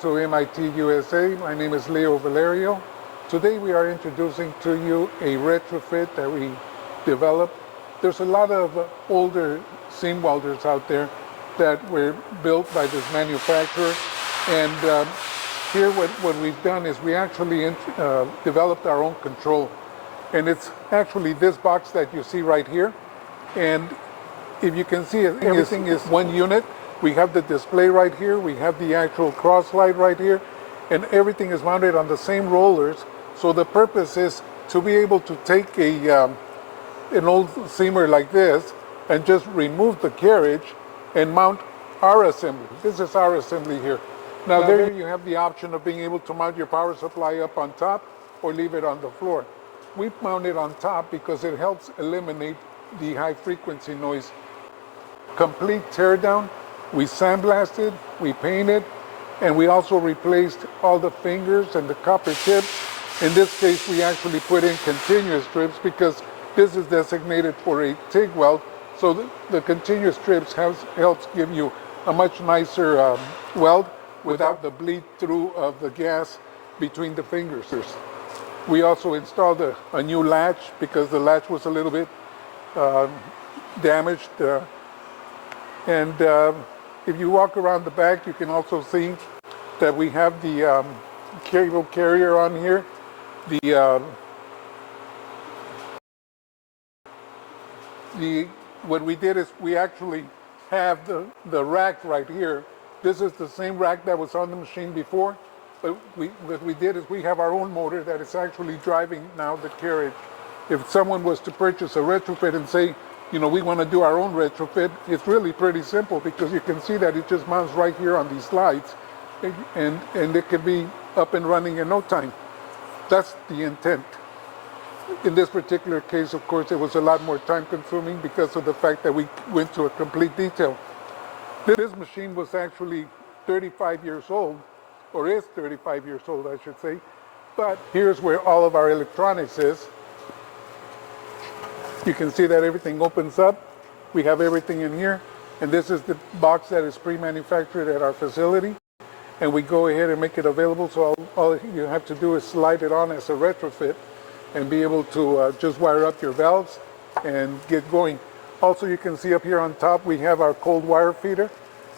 to MIT USA. My name is Leo Valerio. Today we are introducing to you a retrofit that we developed. There's a lot of older seam welders out there that were built by this manufacturer, and here what we've done is we actually developed our own control, and it's actually this box that you see right here. And if you can see, everything is one unit. We have the display right here, we have the actual cross slide right here, and everything is mounted on the same rollers. So the purpose is to be able to take an old seamer like this and just remove the carriage and mount our assembly. This is our assembly here. Now there you have the option of being able to mount your power supply up on top or leave it on the floor. We mount it on top because it helps eliminate the high frequency noise. Complete teardown. We sandblasted, we painted, and we also replaced all the fingers and the copper tips. In this case, we actually put in continuous strips because this is designated for a TIG weld. So the continuous strips helps give you a much nicer weld without the bleed through of the gas between the fingers. We also installed a new latch because the latch was a little bit damaged. If you walk around the back, you can also see that we have the cable carrier on here. What we did is we actually have the rack right here. This is the same rack that was on the machine before, but what we did is we have our own motor that is actually driving now the carriage. If someone was to purchase a retrofit and say, you know, we want to do our own retrofit, it's really pretty simple because you can see that it just mounts right here on these slides, and it can be up and running in no time. That's the intent. In this particular case, of course, it was a lot more time consuming because of the fact that we went to a complete detail. This machine was actually 35 years old, or is 35 years old, I should say, but here's where all of our electronics is. You can see that everything opens up. We have everything in here. And this is the box that is pre-manufactured at our facility. And we go ahead and make it available. So all you have to do is slide it on as a retrofit and be able to just wire up your valves and get going. Also, you can see up here on top, we have our cold wire feeder.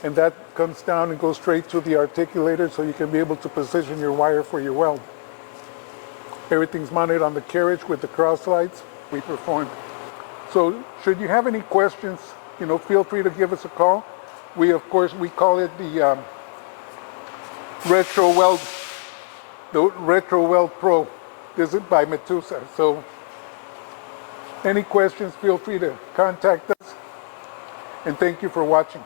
And that comes down and goes straight to the articulator so you can be able to position your wire for your weld. Everything's mounted on the carriage with the cross slides we performed. So should you have any questions, you know, feel free to give us a call. We call it the RETROWELD PRO. This is by MITUSA. So any questions, feel free to contact us. And thank you for watching.